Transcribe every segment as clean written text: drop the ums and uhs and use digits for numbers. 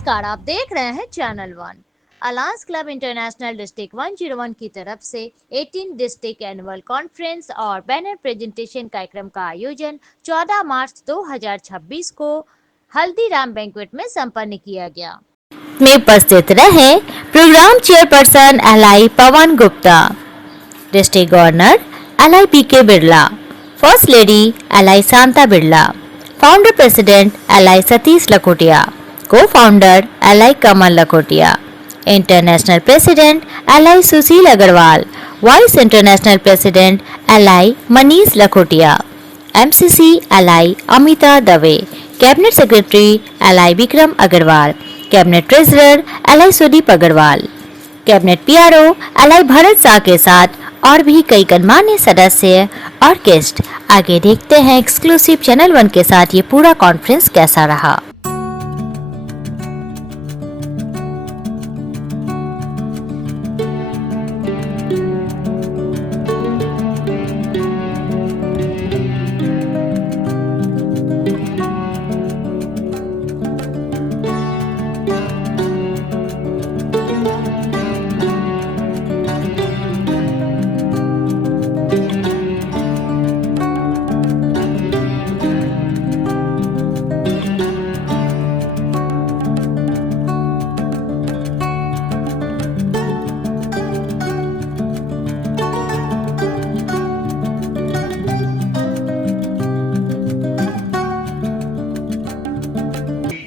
नमस्कार, आप देख रहे हैं channel one. Alliance club international district 101 की तरफ से 18 डिस्ट्रिक्ट एनुअल कॉन्फ्रेंस और बैनर प्रेजेंटेशन कार्यक्रम का आयोजन 14 मार्च 2026 को हल्दीराम बैंक्वेट में संपन्न किया गया। में उपस्थित रहे program chairperson LI Pawan Gupta, district governor LI PK Birla, first lady LI Shanta Birla, founder president LI Satish Lakhotia, co-founder LI Kamal Lakhotia, international president LI Sushil Agarwal, vice international president LI Manish Lakhotia, MCC LI Amita Dave, cabinet secretary LI Vikram Agarwal, cabinet treasurer LI Sudeep Agarwal, cabinet PRO LI Bharat Shah के साथ और भी कई गणमान्य सदस्य और guest. आगे देखते हैं एक्सक्लूसिव चैनल वन के साथ ये पूरा कॉन्फ्रेंस कैसा रहा।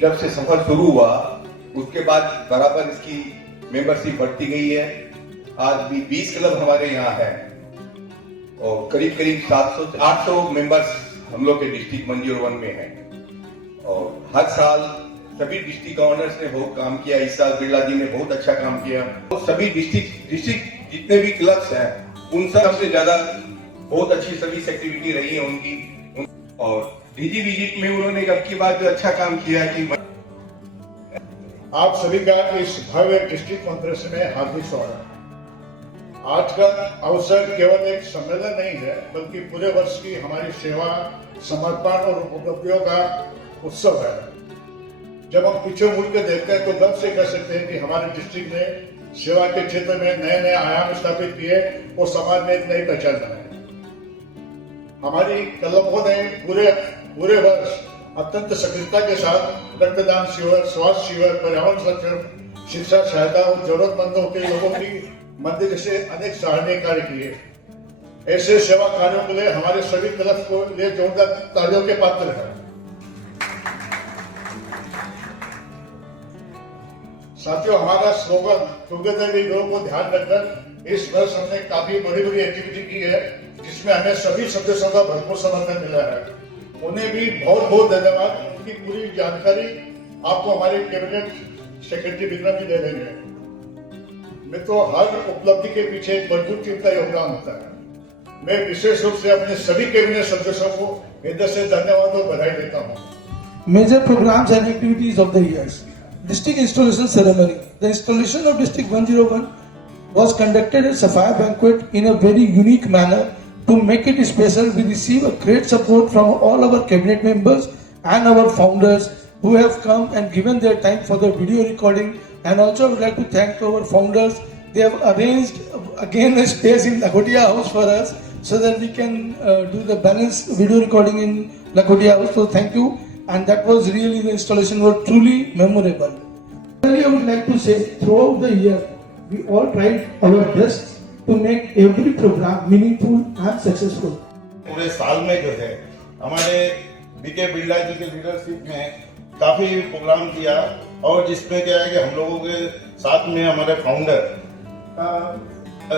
जब से सफर शुरू हुआ उसके बाद बराबर इसकी मेंबरशिप बढ़ती गई है। आज भी 20 क्लब हमारे यहाँ है और करीब करीब 700 से 800 मेंबर्स हम लोग के डिस्ट्रिक्ट 101 में है। और हर साल सभी डिस्ट्रिक्ट गवर्नर्स ने बहुत काम किया। इस साल बिरला जी ने बहुत अच्छा काम किया। तो सभी डिस्ट्रिक्ट जितने भी क्लब्स हैं उन सबसे ज्यादा बहुत अच्छी सर्विस एक्टिविटी रही है उनकी। और डीजी विजिट में उन्होंने अब की बात जो अच्छा काम किया कि आप सभी का इस भव्य डिस्ट्रिक्ट कॉन्फ्रेंस में हार्दिक स्वागत। आज का अवसर केवल एक सम्मेलन नहीं है बल्कि पूरे वर्ष की हमारी सेवा, समर्पण और उपलब्धियों का उत्सव है। जब हम पीछे मुड़ के देखते हैं तो गर्व से कह सकते हैं कि हमारे डिस्ट्रिक्ट ने सेवा के क्षेत्र में नए नए आयाम स्थापित किए और समाज में एक नई पहचान बनाई। हमारी क्लबों ने पूरे वर्ष अत्यंत सक्रियता के साथ रक्तदान शिविर, स्वास्थ्य शिविर, पर्यावरण संरक्षण, शिक्षा सहायता और जरूरतमंदों के लोगों की मदद जैसे अनेक सराहनीय कार्य किए। ऐसे सेवा कार्यों के लिए हमारे सभी क्लब को लिए जोरदार तालियों के पात्र है। साथियों, हमारा स्लोगन टुगेदर वी ग्रो को ध्यान रखकर इस वर्ष हमने काफी बड़ी बड़ी एक्टिविटी की है जिसमें हमें सभी सदस्यों का भरपूर समर्थन मिला है। उन्हें भी बहुत बहुत धन्यवाद। उनकी पूरी जानकारी आपको हमारे कैबिनेट सेक्रेटरी विक्रम जी दे देंगे। मित्रों, हर उपलब्धि के पीछे एक मजबूत टीम का योगदान होता है। मैं विशेष रूप से अपने सभी कैबिनेट सदस्यों को हृदय से धन्यवाद और बधाई देता हूँ। Major programs and activities of the years. District installation ceremony. The installation of District 101 was conducted at Sapphire Banquet in a very unique manner. To make it special, we receive a great support from all our cabinet members and our founders who have come and given their time for the video recording. And also I would like to thank our founders. They have arranged again a space in Lakhotia House for us so that we can do the balanced video recording in Lakhotia House. So thank you. And that was really, the installation was truly memorable. Finally, I would like to say throughout the year, we all tried our best to make every program meaningful and successful. पूरे साल में जो है हमारे BK Birla जी के leadership में काफी programme किया और जिसमें क्या है कि हम लोगों के साथ में हमारे फाउंडर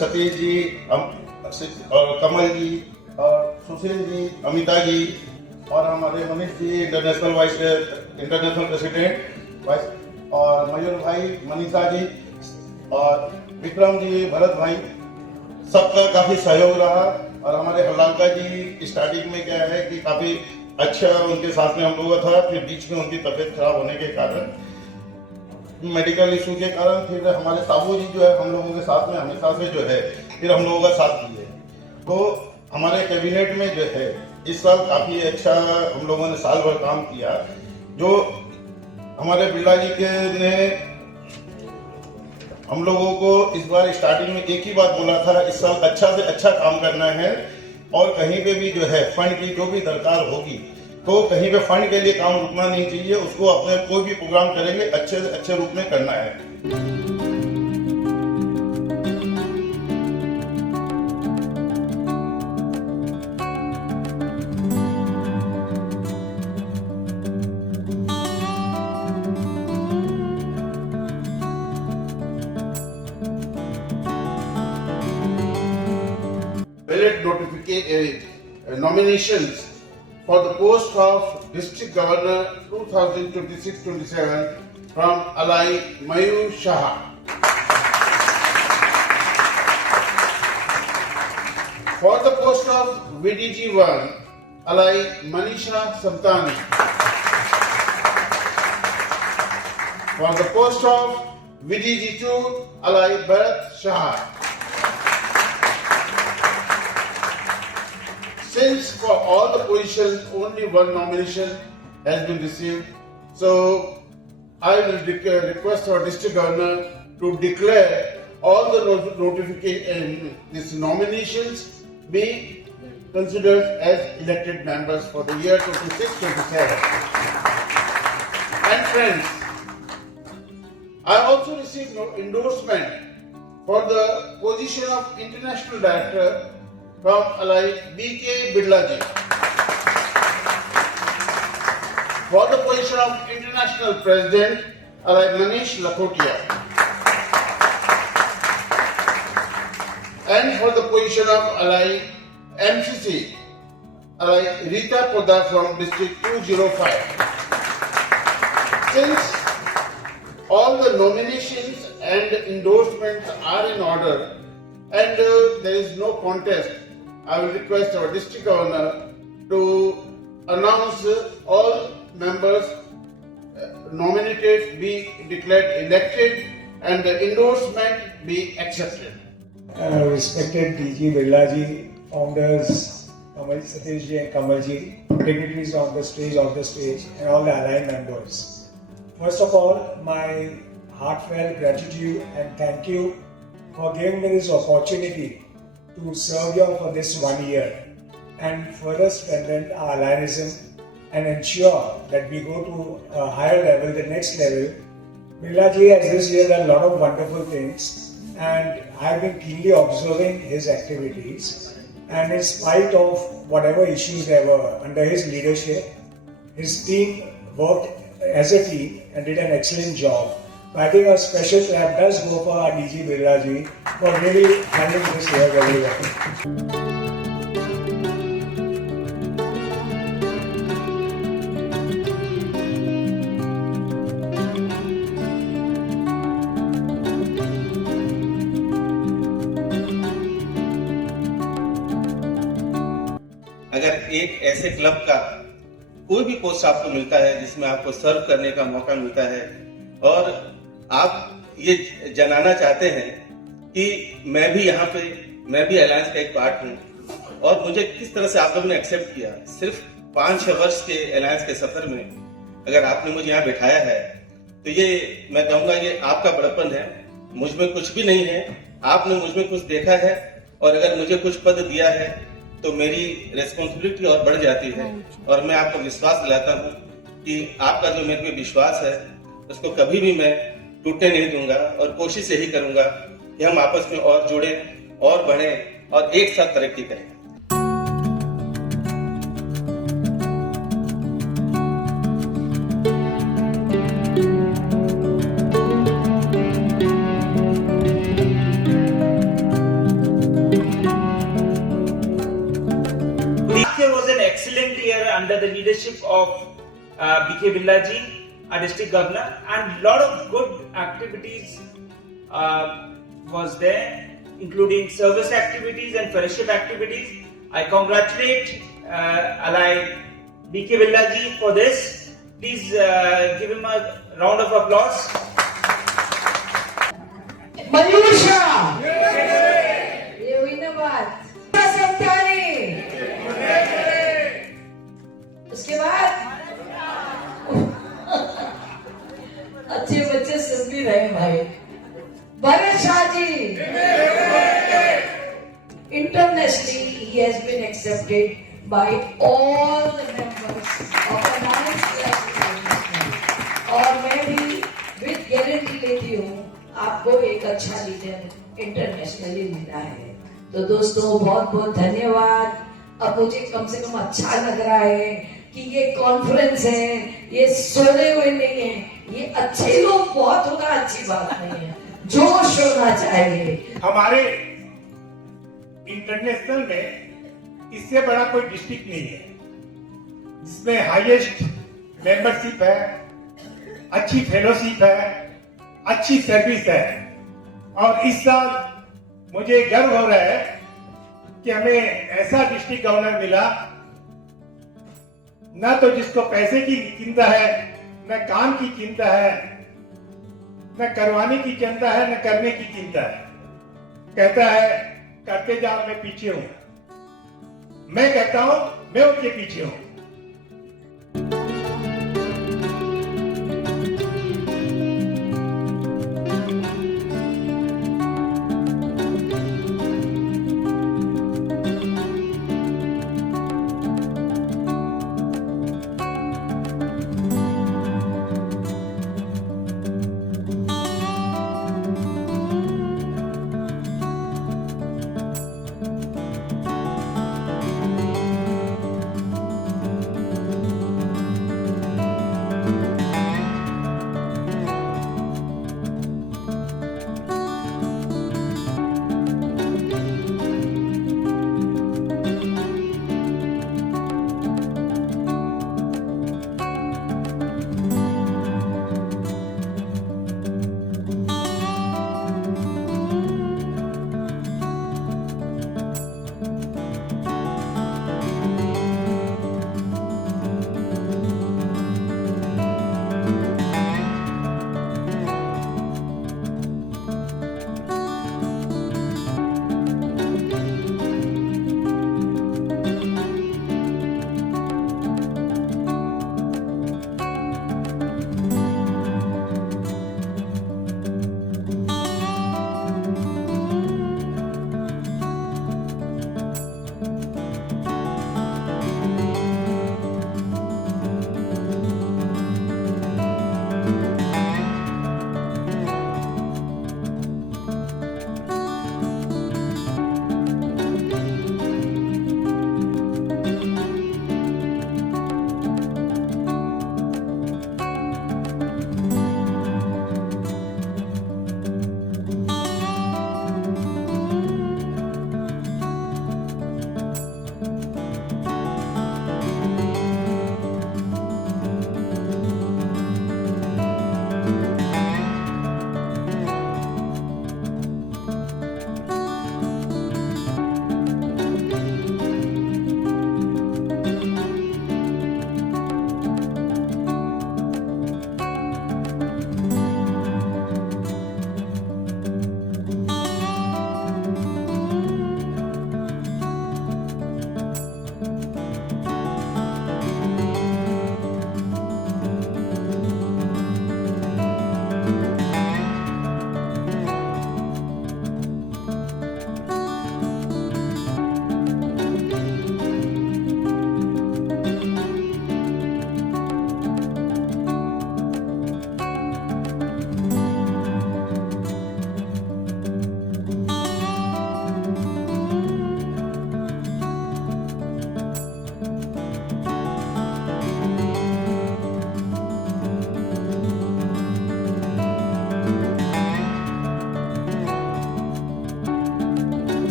सतीश जी और कमल जी और सुशील जी, अमिता जी और हमारे मनीष जी इंटरनेशनल प्रेसिडेंट और मयूर भाई, मनीषा जी और विक्रम जी, भरत भाई, सबका काफी सहयोग रहा। और हमारे हल्लालका जी स्टार्टिंग में क्या है कि काफी अच्छा उनके साथ में हम लोगों का था। फिर बीच में उनकी तबीयत खराब होने के कारण, मेडिकल इशू के कारण, फिर हमारे साबू जी जो है हम लोगों के साथ में हमेशा से जो है फिर हम लोगों का साथ दिए। तो हमारे कैबिनेट में जो है इस साल काफी अच्छा हम लोगों ने साल भर काम किया। जो हमारे बिरला जी के ने हम लोगों को इस बार स्टार्टिंग में एक ही बात बोला था, इस साल अच्छा से अच्छा काम करना है और कहीं पे भी जो है फंड की जो भी दरकार होगी तो कहीं पे फंड के लिए काम रुकना नहीं चाहिए, उसको अपने कोई भी प्रोग्राम करेंगे अच्छे से अच्छे रूप में करना है। Nominations for the post of District Governor 2026-27 from Alai Mayur Shah. For the post of VDG1, Alai Manisha Samtani. For the post of VDG2, Alai Bharat Shah. Since for all the positions only one nomination has been received, so I will request our district governor to declare all the these nominations be considered as elected members for the year 26-27. And friends, I also received endorsement for the position of international director from Alai B.K. Birlaji. For the position of international president, Alai Manish Lakhotia. And for the position of Alai MCC, Alai Rita Poda from district 205. Since all the nominations and endorsements are in order and there is no contest, I will request our district governor to announce all members nominated be declared elected and the endorsement be accepted. Respected DG Birlaji, founders Kamal Satishji and Kamalji, dignitaries on the stage, and all the allied members. First of all, my heartfelt gratitude and thank you for giving me this opportunity to serve you for this 1 year and further strengthen our allianceism and ensure that we go to a higher level, the next level. Birlaji has this year done a lot of wonderful things and I have been keenly observing his activities, and in spite of whatever issues there were, under his leadership, his team worked as a team and did an excellent job. I think a special clap does go for our DG Birlaji for really handling this year very well. अगर एक ऐसे club का कोई भी post आपको मिलता है जिसमें आपको सर्व करने का मौका मिलता है और आप ये जनाना चाहते हैं कि मैं भी अलायंस का एक पार्ट हूं और मुझे किस तरह से आप लोगों ने एक्सेप्ट किया, सिर्फ 5-6 वर्ष के अलायंस के सफर में अगर आपने मुझे यहाँ बिठाया है तो ये मैं कहूँगा ये आपका बड़प्पन है। मुझ में कुछ भी नहीं है, आपने मुझ में कुछ देखा है और अगर मुझे कुछ पद दिया है तो मेरी रेस्पॉन्सिबिलिटी और बढ़ जाती है और मैं आपको विश्वास दिलाता हूँ कि आपका जो मेरे पे विश्वास है उसको कभी भी मैं टूटने नहीं दूंगा और कोशिश यही करूंगा कि हम आपस में और जुड़े और बढ़ें और एक साथ तरक्की करें। Was an excellent year under the leadership of B.K. Birlaji, our district governor, and lot of good activities was there, including service activities and fellowship activities. I congratulate Alai B.K. Birlaji for this. Please give him a round of applause. Manisha! ये हुई ना बात। समतानी। उसके बाद he has been accepted by all the members of the Lions Club. और मैं भी with guarantee लेती हूँ आपको एक अच्छा लीडर इंटरनेशनली मिला है। तो दोस्तों बहुत बहुत धन्यवाद। अब मुझे कम से कम अच्छा लग रहा है कि ये कॉन्फ्रेंस है, ये सोने हुए नहीं है, ये अच्छे लोग बहुत होगा, अच्छी बात नहीं है, जोश होना चाहिए। हमारे इंटरनेशनल में इससे बड़ा कोई डिस्ट्रिक्ट नहीं है जिसमें हाईएस्ट मेंबरशिप है, अच्छी फेलोशिप है, अच्छी सर्विस है। और इस साल मुझे गर्व हो रहा है कि हमें ऐसा डिस्ट्रिक्ट गवर्नर मिला, न तो जिसको पैसे की चिंता है, न काम की चिंता है, न करवाने की चिंता है, न करने की चिंता है। कहता है करते जाओ, मैं पीछे हूं। मैं कहता हूं मैं उनके पीछे हूं।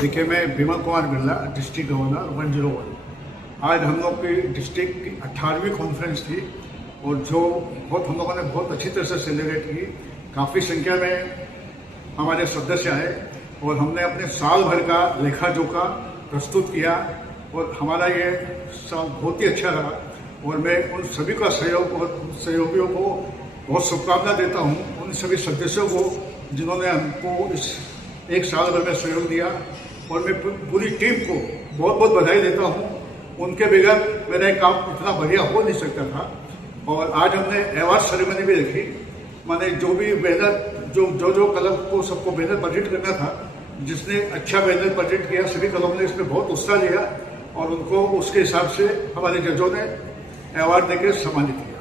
देखिए, मैं बिमल कुमार बिरला, डिस्ट्रिक्ट गवर्नर 101। आज हम लोग की डिस्ट्रिक्ट की 18वीं कॉन्फ्रेंस थी और जो हम लोगों ने बहुत अच्छी तरह से सेलिब्रेट की। काफ़ी संख्या में हमारे सदस्य आए और हमने अपने साल भर का लेखा जोखा प्रस्तुत किया और हमारा ये साल बहुत ही अच्छा रहा। और मैं उन सभी का सहयोग और सहयोगियों को बहुत शुभकामना देता हूँ, उन सभी सदस्यों को जिन्होंने हमको इस एक साल भर में सहयोग दिया, और मैं पूरी टीम को बहुत बहुत बधाई देता हूँ। उनके बगैर मेरा ये काम इतना बढ़िया हो नहीं सकता था। और आज हमने अवार्ड सेरेमनी भी रखी, माने जो भी बैनर जो क्लब को सबको बैनर प्रेजेंट करना था, जिसने अच्छा बैनर प्रेजेंट किया, सभी क्लबों ने इसमें बहुत उत्साह लिया और उनको उसके हिसाब से हमारे जजों ने अवार्ड देकर सम्मानित किया।